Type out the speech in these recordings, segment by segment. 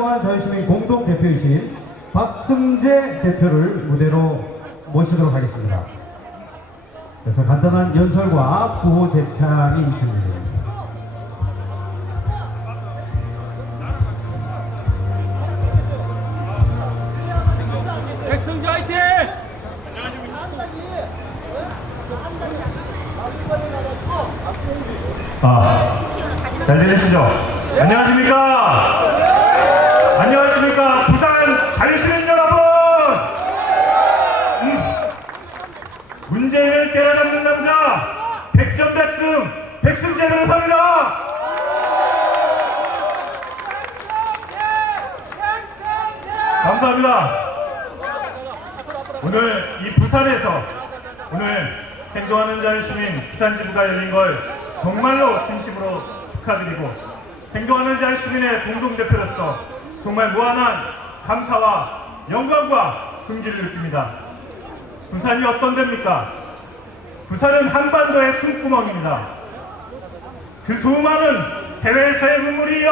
한동안 자유시민 공동 대표이신 박승재 대표를 무대로 모시도록 하겠습니다. 그래서 간단한 연설과 구호 제찬이 있습니다. 아, 잘 들리시죠? 안녕하십니까? 안녕하십니까? 부산 자유시민 여러분! 음, 문재인을 때려잡는 남자, 백전백승, 백승재 변호사입니다! 감사합니다. 오늘 이 부산에서 오늘 행동하는 자유시민 부산지부가 열린 걸 정말로 진심으로 축하드리고 행동하는 자유시민의 공동대표로서 정말 무한한 감사와 영광과 긍지를 느낍니다. 부산이 어떤 데입니까? 부산은 한반도의 숨구멍입니다. 그 수많은 해외에서의 문물이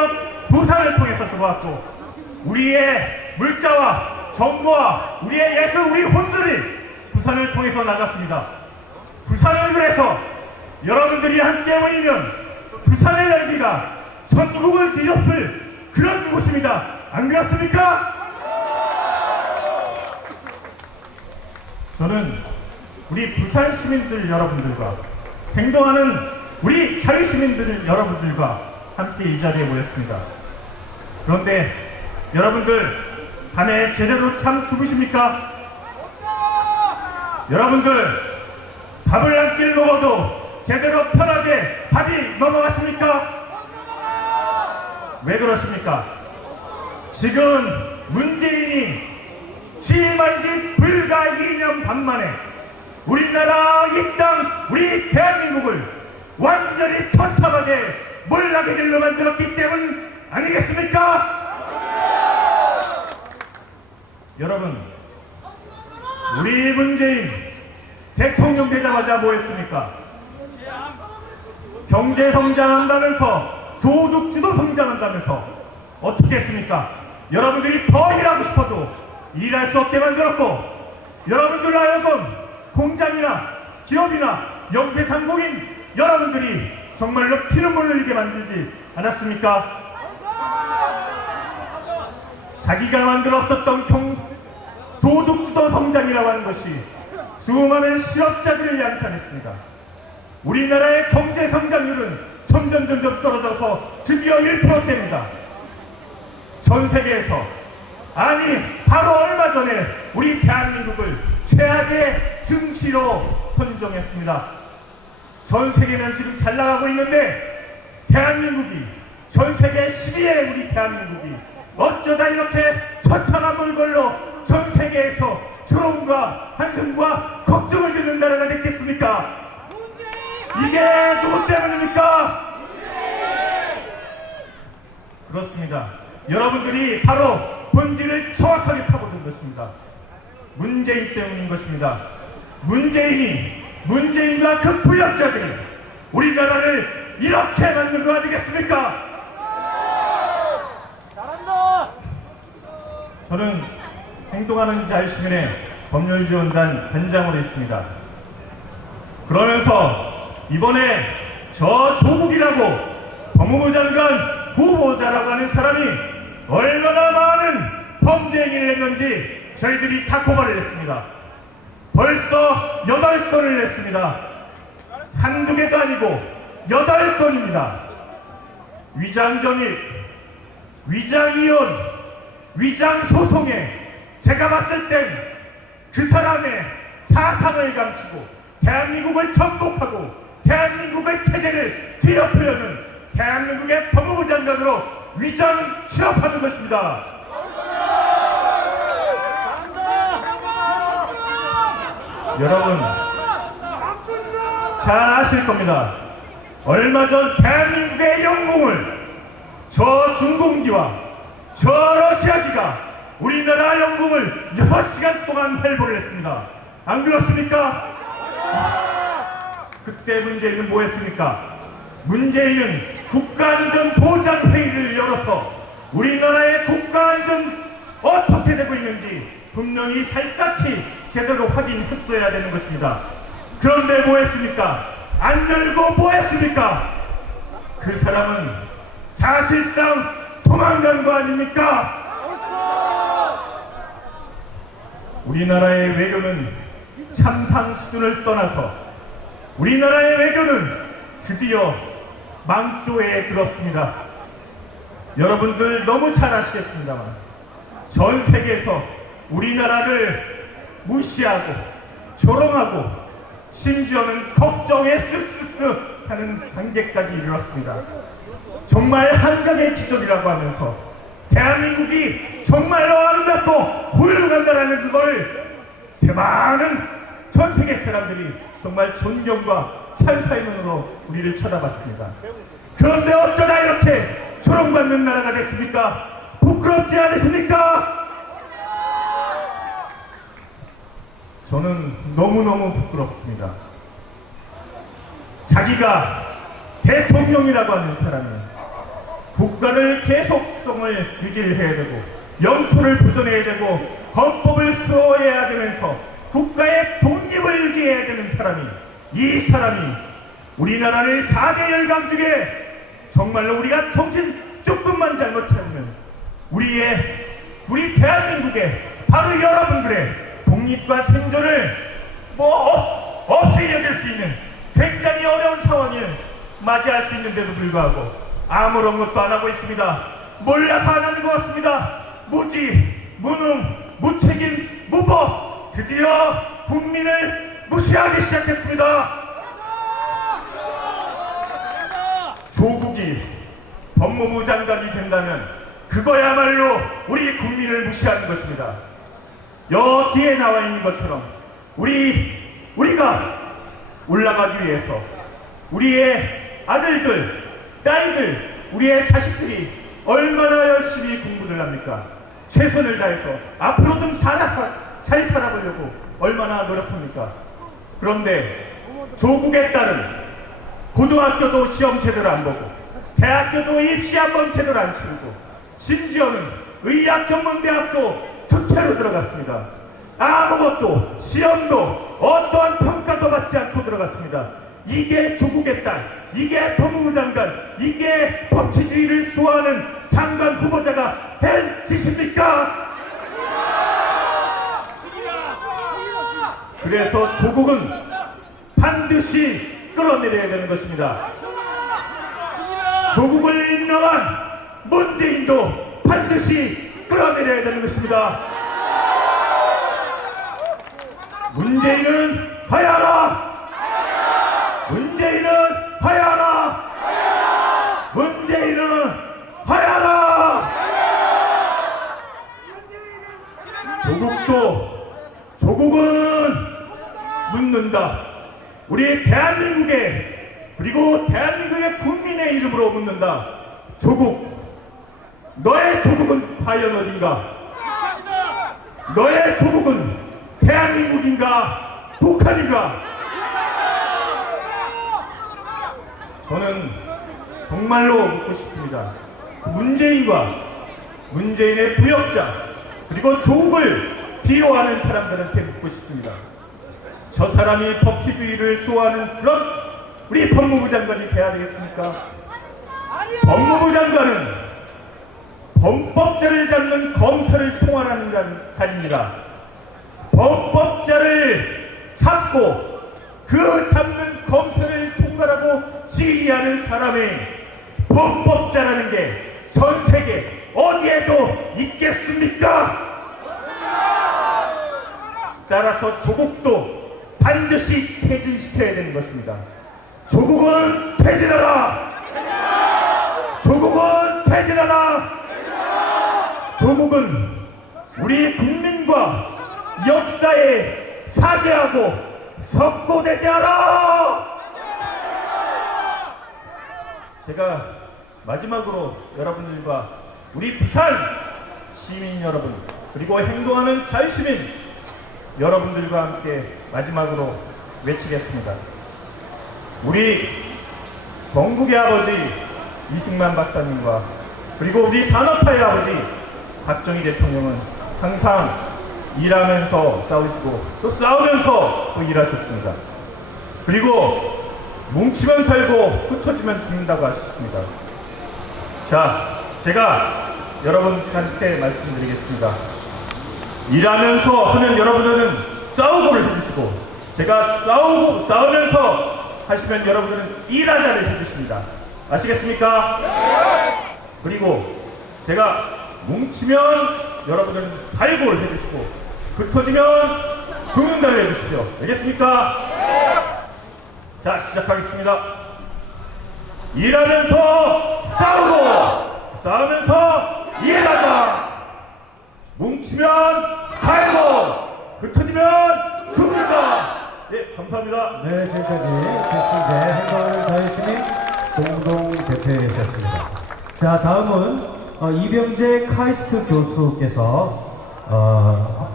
부산을 통해서 들어왔고 우리의 물자와 정보와 우리의 예술, 우리 혼들이 부산을 통해서 나갔습니다. 부산을 그래서 여러분들이 함께 모이면 부산의 열기가 전국을 뒤덮을 그런 곳입니다. 안 그렇습니까? 저는 우리 부산 시민들 여러분들과 행동하는 우리 자유 시민들 여러분들과 함께 이 자리에 모였습니다. 그런데 여러분들 밤에 제대로 참 주무십니까? 여러분들 밥을 한 끼를 먹어도 제대로 편하게 밥이 넘어갔습니까? 왜 그러십니까? 지금 문재인이 취임한 지 불과 2년 반 만에 우리나라 이 땅, 우리 대한민국을 완전히 처참하게 몰락의 길로 만들었기 때문 아니겠습니까? 여러분, 우리 문재인 대통령 되자마자 뭐 했습니까? 경제 성장한다면서 소득주도 성장한다면서 어떻게 했습니까? 여러분들이 더 일하고 싶어도 일할 수 없게 만들었고 여러분들 하여금 공장이나 기업이나 영세상공인 여러분들이 정말로 피눈물 흘리게 만들지 않았습니까? 자기가 만들었었던 경, 소득주도 성장이라고 하는 것이 수많은 실업자들을 양산했습니다. 우리나라의 경제 성장률은 점점 점점 떨어져서 드디어 1%대입니다. 전 세계에서 아니 바로 얼마 전에 우리 대한민국을 최악의 증시로 선정했습니다. 전 세계는 지금 잘 나가고 있는데 대한민국이 전 세계 10위의 우리 대한민국이 어쩌다 이렇게 처참한 물걸로 전 세계에서 조롱과 한숨과 걱정을 듣는 나라가 됐겠습니까? 이게 누구 때문입니까? 그렇습니다. 여러분들이 바로 본질을 정확하게 파고든 것입니다. 문재인 때문인 것입니다. 문재인이 문재인과 그 부역자들이 우리나라를 이렇게 만든 거 아니겠습니까? 잘한다! 저는 행동하는 자유시민의 법률지원단 단장으로 있습니다. 그러면서 이번에 저 조국이라고 법무부 장관 후보자라고 하는 사람이 얼마나 많은 범죄 행위를 했는지 저희들이 다 고발을 했습니다. 벌써 여덟 건을 냈습니다. 한두 개도 아니고 여덟 건입니다. 위장전입, 위장이혼, 위장소송에 제가 봤을 땐 그 사람의 사상을 감추고 대한민국을 정복하고 대한민국의 체제를 뒤엎으려는 대한민국의 법무부 장관으로 위장 취업하는 것입니다. 여러분 잘 아실 겁니다. 얼마 전 대한민국의 영웅을 저 중공기와 저 러시아기가 우리나라 영웅을 6시간 동안 활보를 했습니다. 안 그렇습니까? 그때 문재인은 뭐 했습니까? 문재인은 국가안전보장회의를 열어서 우리나라의 국가 분명히 살같이 제대로 확인했어야 되는 것입니다. 그런데 뭐 했습니까? 안 열고 뭐 했습니까? 그 사람은 사실상 도망간 거 아닙니까? 우리나라의 외교는 참상 수준을 떠나서 우리나라의 외교는 드디어 망조에 들었습니다. 여러분들 너무 잘 아시겠습니다만 전 세계에서 우리나라를 무시하고 조롱하고 심지어는 걱정에 쓱쓱쓱 하는 단계까지 이르렀습니다. 정말 한강의 기적이라고 하면서 대한민국이 정말로 아름답고 훌륭한다라는 그걸 대많은 전 세계 사람들이 정말 존경과 찬사의 눈으로 우리를 쳐다봤습니다. 그런데 어쩌다 이렇게 조롱받는 나라가 됐습니까? 부끄럽지 않으십니까? 저는 너무너무 부끄럽습니다. 자기가 대통령이라고 하는 사람이 국가를 계속성을 유지를 해야 되고 영토를 보존해야 되고 헌법을 수호해야 되면서 국가의 독립을 유지해야 되는 사람이 이 사람이 우리나라를 4대 열강 중에 정말로 우리가 정신 조금만 잘못 차리면 우리의 우리 대한민국의 바로 여러분들의 독립과 생존을 뭐 없- 없이 여길 수 있는 굉장히 어려운 상황을 맞이할 수 있는데도 불구하고 아무런 것도 안 하고 있습니다. 몰라서 안 하는 것 같습니다. 무지, 무능, 무책임, 무법 드디어 국민을 무시하기 시작했습니다. 조국이 법무부 장관이 된다면 그거야말로 우리 국민을 무시하는 것입니다. 여기에 나와 있는 것처럼 우리 우리가 올라가기 위해서 우리의 아들들, 딸들, 우리의 자식들이 얼마나 열심히 공부를 합니까? 최선을 다해서 앞으로 좀 살아 잘 살아보려고 얼마나 노력합니까? 그런데 조국의 딸은 고등학교도 시험 제대로 안 보고 대학교도 입시 한번 제대로 안 치르고 심지어는 의학전문대학도 특혜로 들어갔습니다. 아무것도 시험도 어떠한 평가도 받지 않고 들어갔습니다. 이게 조국의 딸, 이게 법무부 장관, 이게 법치주의를 수호하는 장관 후보자가 될 짓입니까? 그래서 조국은 반드시 끌어내려야 되는 것입니다. 조국을 인정한 문재인도 반드시 끌어내려야 되는 것입니다. 문재인은 하야라! 문재인은 하야라! 문재인은 하야라! 조국도 조국은 묻는다. 우리 대한민국의 그리고 대한민국의 국민의 이름으로 묻는다. 조국, 너의 조국은 과연 어딘가? 너의 조국은 대한민국인가? 북한인가? 저는 정말로 묻고 싶습니다. 그 문재인과 문재인의 부역자 그리고 조국을 비호하는 사람들한테 묻고 싶습니다. 저 사람이 법치주의를 수호하는 그런 우리 법무부 장관이 돼야 되겠습니까? 법무부 장관은 범법자를 잡는 검사를 통할하는 자- 자리입니다. 범법자를 잡고 그 잡는 검사를 통달하고 지휘하는 사람의 범법자라는 게 전 세계 어디에도 있겠습니까? 따라서 조국도 반드시 퇴진시켜야 되는 것입니다. 조국은 퇴진하라! 조국은 퇴진하라! 조국은 우리 국민과 역사에 사죄하고 석고대죄하라! 제가 마지막으로 여러분들과 우리 부산 시민 여러분 그리고 행동하는 자유시민 여러분들과 함께 마지막으로 외치겠습니다. 우리 건국의 아버지 이승만 박사님과 그리고 우리 산업화의 아버지 박정희 대통령은 항상 일하면서 싸우시고 또 싸우면서 또 일하셨습니다. 그리고 뭉치면 살고 흩어지면 죽는다고 하셨습니다. 자, 제가 여러분한테 말씀드리겠습니다. 일하면서 하면 여러분들은 싸우고를 해주시고 제가 싸우고 싸우면서 하시면 여러분들은 일하자를 해주십니다. 아시겠습니까? 그리고 제가 뭉치면 여러분들은 살고를 해주시고 흩어지면 죽는다를 해주십시오. 알겠습니까? 자 시작하겠습니다. 일하면서 싸우고 감사합니다. 네, 지금까지 대신대 행동하는 저희 시민 공동대표였습니다. 자, 다음은 어, 이병재 카이스트 교수께서 어,